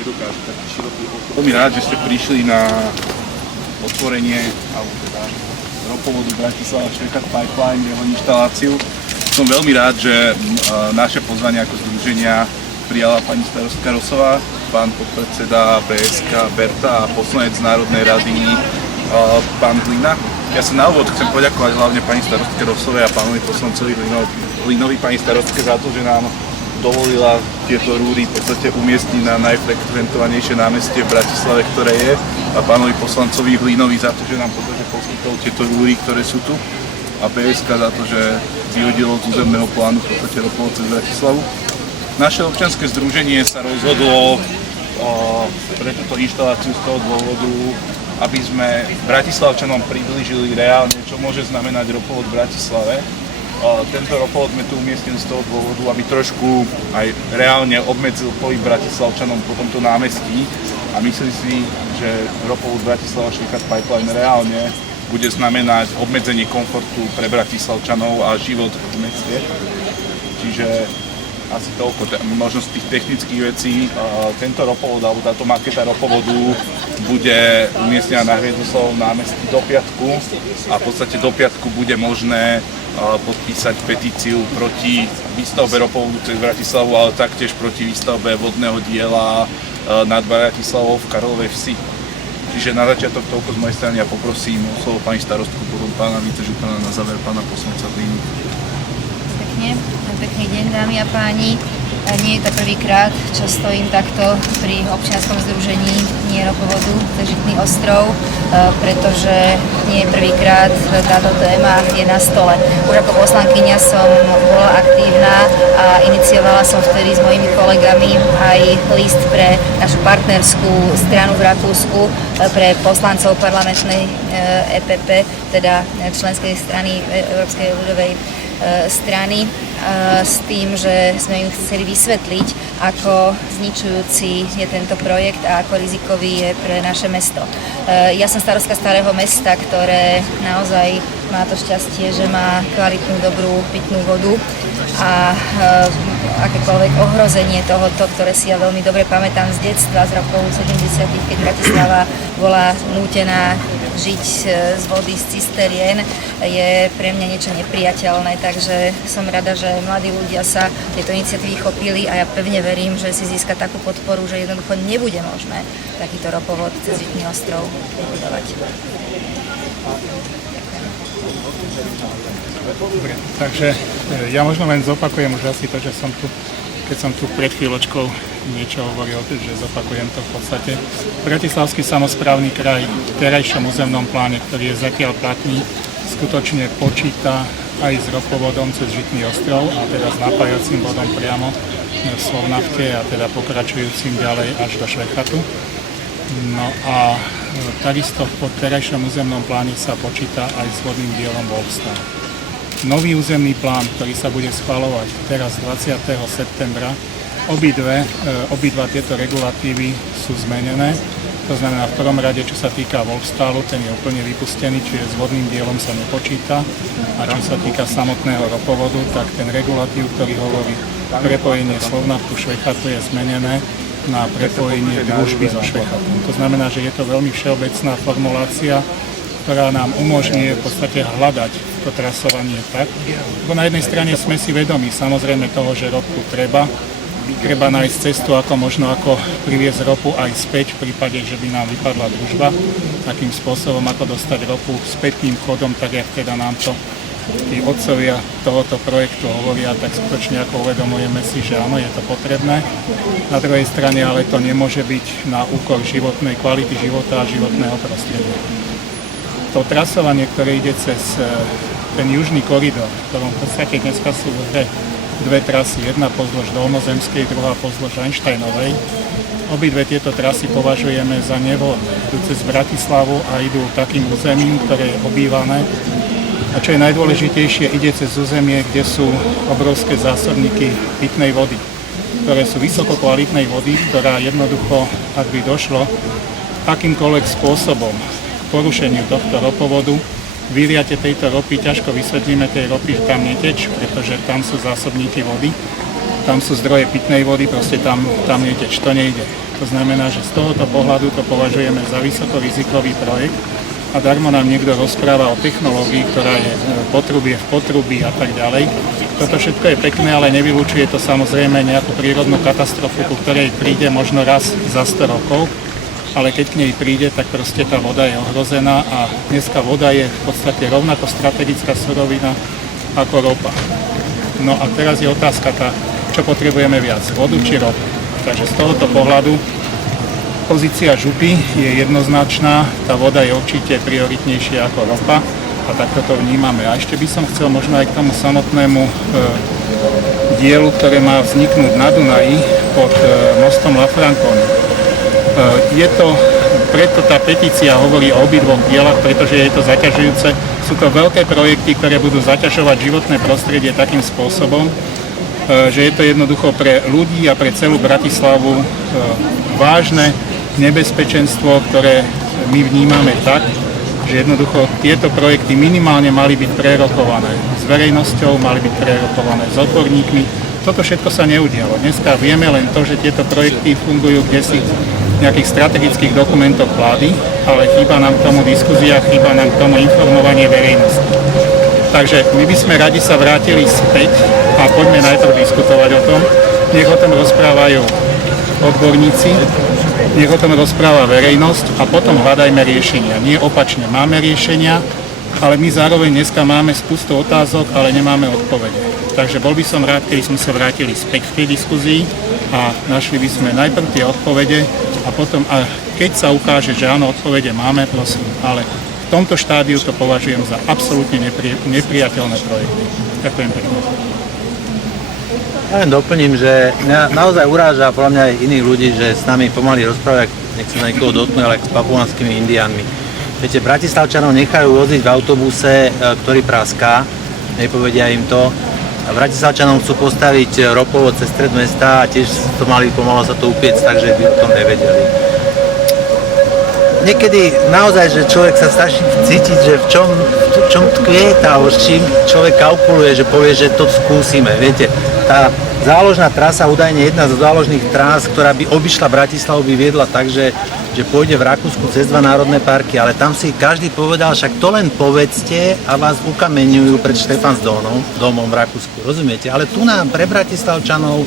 nedokáže taký široký okruh. Veľmi rád, že ste prišli na otvorenie alebo teda ropovodu Bratislava Švechat Pipeline, jeho inštaláciu. Som veľmi rád, že naše pozvanie ako združenia prijala pani starostka Rosová, pán podpredseda BSK Berta a poslanec Národnej rady pán Hlina. Ja sa na úvod chcem poďakovať hlavne pani starostke Rosovej a pánovi poslancovi Hlinovi, pani starostke za to, že nám dovolila tieto rúry v podstate umiestniť na najfrekventovanejšie námestie v Bratislave, ktoré je, a pánovi poslancovi Hlinovi za to, že nám podstate poskytol tieto rúry, ktoré sú tu, a BSK za to, že vyhodilo z územného plánu v podstate ropovod cez Bratislavu. Naše občianske združenie sa rozhodlo pre túto inštaláciu z toho dôvodu, aby sme Bratislavčanom priblížili reálne, čo môže znamenať ropovod v Bratislave. Tento ropovod sme tu umiestnili z toho dôvodu, aby trošku aj reálne obmedzil pohyb Bratislavčanom po tomto námestí, a myslím si, že ropovod Bratislava Švechat Pipeline reálne bude znamenať obmedzenie komfortu pre Bratislavčanov a život v meste. Čiže asi toľko možno z tých technických vecí. Tento ropovod alebo táto maketa ropovodu bude umiestnená na Hviezdoslavovom námestí do piatku, a v podstate do piatku bude možné podpísať petíciu proti výstavbe ropovodu cez Bratislavu, ale taktiež proti výstavbe vodného diela nad Bratislavou v Karlovej Vsi. Čiže na začiatok toľko z mojej strany a poprosím o slovo pani starostku, potom pána vicežupana, na záver pána poslanca Hlinu. Pekný deň, dámy a páni. Nie je to prvýkrát, čo stojím takto pri občianskom združení Nie ropovodu cez Žitný ostrov, pretože nie je prvýkrát táto téma je na stole. Už ako poslankyňa som bola aktívna a iniciovala som vtedy s mojimi kolegami aj list pre našu partnerskú stranu v Rakúsku, pre poslancov parlamentnej EPP, teda členskej strany Európskej ľudovej strany, s tým, že sme im chceli vysvetliť, ako zničujúci je tento projekt a ako rizikový je pre naše mesto. Ja som starostka Starého mesta, ktoré naozaj má to šťastie, že má kvalitnú, dobrú pitnú vodu, a akékoľvek ohrozenie tohoto, ktoré si ja veľmi dobre pamätám z detstva, z rokov 70., keď Bratislava bola nútená žiť z vody z cisterien, je pre mňa niečo nepriateľné, takže som rada, že mladí ľudia sa tejto iniciatívy chopili, a ja pevne verím, že si získa takú podporu, že jednoducho nebude možné takýto ropovod cez Žitný ostrov vybudovať. Dobre, takže ja možno len zopakujem už asi to, že som tu, keď som tu pred chvíľočkou niečo hovoril, že zopakujem to v podstate. Bratislavský samosprávny kraj v terajšom územnom pláne, ktorý je zatiaľ platný, skutočne počíta aj s ropovodom cez Žitný ostrov, a teda s napájacím bodom priamo v Slovnafte a teda pokračujúcim ďalej až do Švechatu. No a takisto po terajšom územnom pláne sa počíta aj s vodným dielom Volkstal. Nový územný plán, ktorý sa bude schvaľovať teraz 20. septembra, obidva tieto regulatívy sú zmenené. To znamená, v prvom rade, čo sa týka Volkstalu, ten je úplne vypustený, čiže s vodným dielom sa nepočíta. A čo sa týka samotného ropovodu, tak ten regulatív, ktorý hovorí prepojenie Slovnaftu Švechatu, je zmenené na prepojenie družby so Švechatom. To znamená, že je to veľmi všeobecná formulácia, ktorá nám umožňuje v podstate hľadať to trasovanie tak. Bo na jednej strane sme si vedomi samozrejme toho, že ropu treba nájsť cestu, ako možno ako priviesť ropu aj späť v prípade, že by nám vypadla družba. Takým spôsobom, ako dostať ropu spätným chodom, tak jak teda nám to tí otcovia tohoto projektu hovoria, tak skutočne ako uvedomujeme si, že áno, je to potrebné. Na druhej strane ale to nemôže byť na úkor životnej kvality života a životného prostredia. To trasovanie, ktoré ide cez ten južný koridor, v ktorom v podstate dneska sú dve trasy, jedna pozdĺž Dolnozemskej, druhá pozdĺž Einsteinovej. Obidve tieto trasy považujeme za nevhodné. Idú cez Bratislavu a idú takým územím, ktoré je obývané. A čo je najdôležitejšie, ide cez územie, kde sú obrovské zásobníky pitnej vody, ktoré sú vysokokvalitnej vody, ktorá jednoducho, ak by došlo akýmkoľvek spôsobom porušeniu tohto ropovodu, vyliate tejto ropy, ťažko vysvetlíme tej ropy, tam neteč, pretože tam sú zásobníky vody. tam sú zdroje pitnej vody, proste tam nejde, to nejde. To znamená, že z tohoto pohľadu to považujeme za vysokorizikový projekt a darmo nám niekto rozpráva o technológii, ktorá je potrubie v potrubí a tak ďalej. Toto všetko je pekné, ale nevylučuje to samozrejme nejakú prírodnú katastrofu, ku ktorej príde možno raz za 100 rokov, ale keď k nej príde, tak proste tá voda je ohrozená a dneska voda je v podstate rovnako strategická surovina ako ropa. No a teraz je otázka tá, čo potrebujeme viac, vodu či ropu. Takže z tohoto pohľadu pozícia župy je jednoznačná, tá voda je určite prioritnejšia ako ropa a takto to vnímame. A ešte by som chcel možno aj k tomu samotnému dielu, ktoré má vzniknúť na Dunaji pod mostom La Franconi. Preto tá petícia hovorí o obidvoch dielach, pretože je to zaťažujúce. Sú to veľké projekty, ktoré budú zaťažovať životné prostredie takým spôsobom, že je to jednoducho pre ľudí a pre celú Bratislavu vážne nebezpečenstvo, ktoré my vnímame tak, že jednoducho tieto projekty minimálne mali byť prerokované s verejnosťou, mali byť prerokované s odborníkmi. Toto všetko sa neudialo. Dneska vieme len to, že tieto projekty fungujú kdesi v nejakých strategických dokumentoch vlády, ale chýba nám k tomu diskuzia, chýba nám k tomu informovanie verejnosti. Takže my by sme radi sa vrátili späť a poďme najprv diskutovať o tom. Nech o tom rozprávajú odborníci, nech o tom rozpráva verejnosť a potom hľadajme riešenia. Nie opačne, máme riešenia, ale my zároveň dneska máme spustu otázok, ale nemáme odpovede. Takže bol by som rád, keby sme sa vrátili späť v tej diskuzii a našli by sme najprv tie odpovede a potom, a keď sa ukáže, že áno, odpovede máme, prosím, ale v tomto štádiu to považujem za absolútne nepriateľné projekty. Ďakujem pekne. Ja len doplním, že mňa naozaj uráža podľa mňa aj iných ľudí, že s nami pomaly rozprávajú, nechcem sa niekoho dotknúť, ale s papuánskymi indiánmi. Viete, Bratislavčanov nechajú voziť v autobuse, ktorý praská, nepovedia im to. A Bratislavčanom chcú postaviť ropovod cez stred mesta a tiež to mali pomalo sa to upiecť, takže by o tom nevedeli. Niekedy naozaj, že človek sa strašne cítiť, že v čom tkvie tá, s čím človek kalkuluje, že povie, že to skúsime. Viete, tá záložná trasa, údajne jedna z záložných trás, ktorá by obišla Bratislavu, by viedla tak, že pôjde v Rakúsku cez 2 národné parky, ale tam si každý povedal, však to len povedzte a vás ukameňujú pred Štefansdomom v Rakúsku, rozumiete? Ale tu nám pre Bratislavčanov,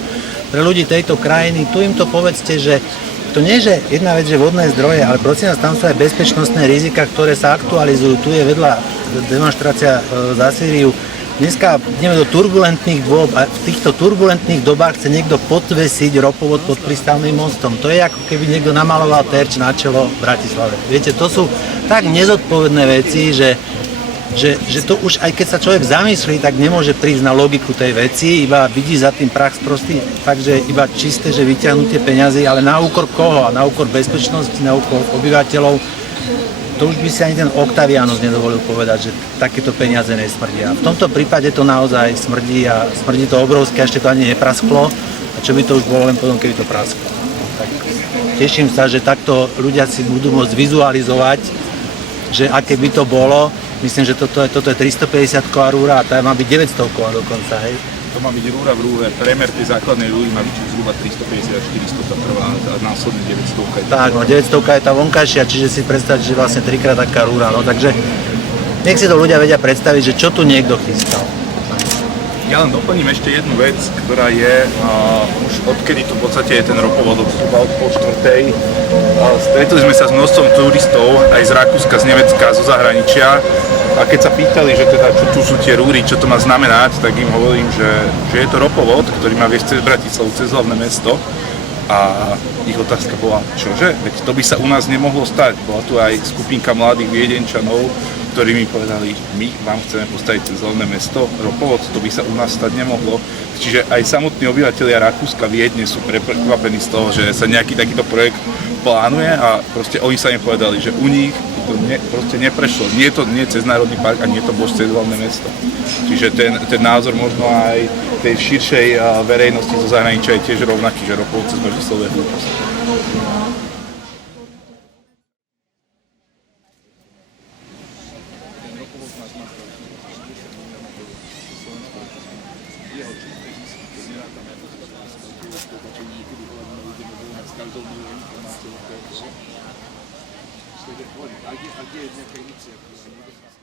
pre ľudí tejto krajiny, tu im to povedzte, že to nie je jedna vec, že vodné zdroje, ale prosím nás, tam sú aj bezpečnostné rizika, ktoré sa aktualizujú. Tu je vedľa demonštrácia za Sýriu. Dneska ideme do turbulentných dôb a v týchto turbulentných dobách chce niekto podvesiť ropovod pod prístavným mostom. To je ako keby niekto namaloval terč na čelo v Bratislave. Viete, to sú tak nezodpovedné veci, že to už aj keď sa človek zamyslí, tak nemôže prísť na logiku tej veci, iba vidí za tým prach sprostý, takže iba čisté, že vyťahnutie peňazí, ale na úkor koho? A na úkor bezpečnosti, na úkor obyvateľov. To už by si ani ten Octavianus nedovolil povedať, že takéto peniaze nesmrdia. V tomto prípade to naozaj smrdí a smrdí to obrovské, ešte to ani neprasklo. A čo by to už bolo len potom, keby to prasklo. Tak teším sa, že takto ľudia si budú môcť vizualizovať, že aké by to bolo. Myslím, že toto je 350 rúra a tá má byť 900 dokonca, hej. To má byť rúra v rúre, premer tej základnej rúry má byť zhruba 350 až 400 tá prvá a následne 900. Tak, no 900 je tá vonkajšia, čiže si predstaviť, že vlastne 3-krát taká rúra, no takže nech si to ľudia vedia predstaviť, že čo tu niekto chystal. Ja len doplním ešte jednu vec, ktorá je už odkedy tu v podstate je ten ropovod od 3:30. Stretli sme sa s množstvom turistov aj z Rakúska, z Nemecka, zo zahraničia a keď sa pýtali, že teda čo tu sú tie rúry, čo to má znamenať, tak im hovorím, že je to ropovod, ktorý má viesť cez Bratislavu, cez hlavné mesto a ich otázka bola, čože? Veď to by sa u nás nemohlo stať. Bola tu aj skupinka mladých Viedenčanov, ktorí mi povedali, my vám chceme postaviť cez hlavné mesto ropovod, to by sa u nás stať nemohlo. Čiže aj samotní obyvatelia Rakúska, Viedne sú prekvapení z toho, že sa nejaký takýto projekt plánuje a proste oni sa im povedali, že u nich to proste neprešlo. Nie je cez Národný park a nie je to bož cez hlavné mesto. Čiže ten názor možno aj tej širšej verejnosti zo zahraničia je tiež rovnaký, že ropovod cez Bratislavu je hlúposť. posluchači niekedy hľadíme, ideme voľať s každou novou informáciou, to je to. Ak je nejaká iniciatíva,